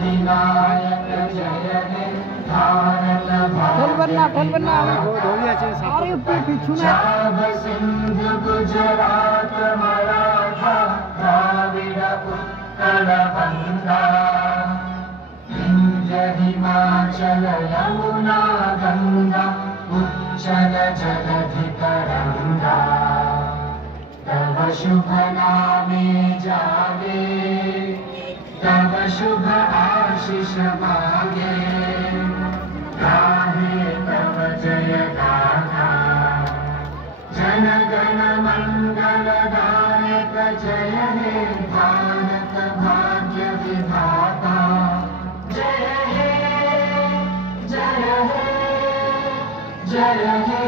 अधिनायक जय हे भारत ढोलबन्ना अरे पीछू में सिंध गुजरात मराठा द्राविड़ उत्कल बंगा विंध्य हिमाचल यमुना गंगा उच्चल जलधि तरंगा तव शुभ नामे जागे तव शुभ आशीष मागे गाहे तव जय गाथा जन गण मंगल दायक जय हे भारत भाग्य विधाता जय हे जय हे जय हे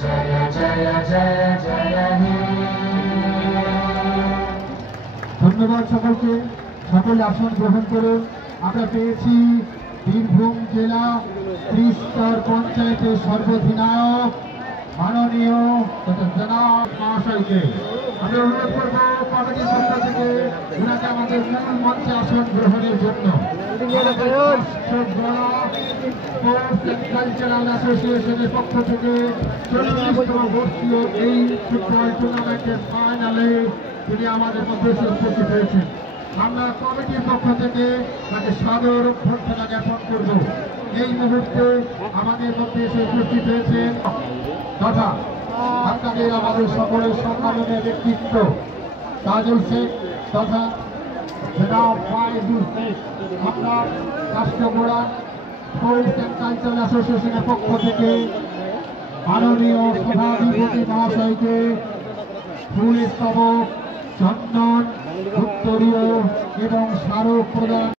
जय जय जय जय हे। ধন্যবাদ সকলকে। সকলে আসন গ্রহণ করুন। আমরা পেয়েছি বীরভূম জেলা ত্রিস্তর পঞ্চায়েতের সর্বাধিনায়ক মাননীয় জনাব মহাশয়কে। আমরা অনুরোধ করব কমিটির পক্ষ থেকে ওনাকে আমাদের মূল মঞ্চে আসন গ্রহণের জন্য। কালচারাল অ্যাসোসিয়েশনের পক্ষ থেকে 40তম বর্ষীয় এই ফুটবল টুর্নামেন্টের ফাইনালে তিনি আমাদের মধ্যে উপস্থিত হয়েছেন। আমরা কমিটির পক্ষ থেকে তাকে সাদর অভ্যর্থনা জ্ঞাপন করব। এই মুহূর্তে আমাদের মধ্যে এসে উপস্থিত হয়েছেন তথা আপনাদের আমাদের সকলের সম্মাননীয় ব্যক্তিত্ব তাজুল শেখ তথা জনাব ফায়েজুল শেখ। আমরা রাষ্ট্রগোড়া টুরিস্ট অ্যান্ড কালচারাল অ্যাসোসিয়েশনের পক্ষ থেকে মাননীয় সভাধিপতি মহাশয়কে ফুলের স্তবক, চন্দন, উত্তরীয় এবং স্মারক প্রদান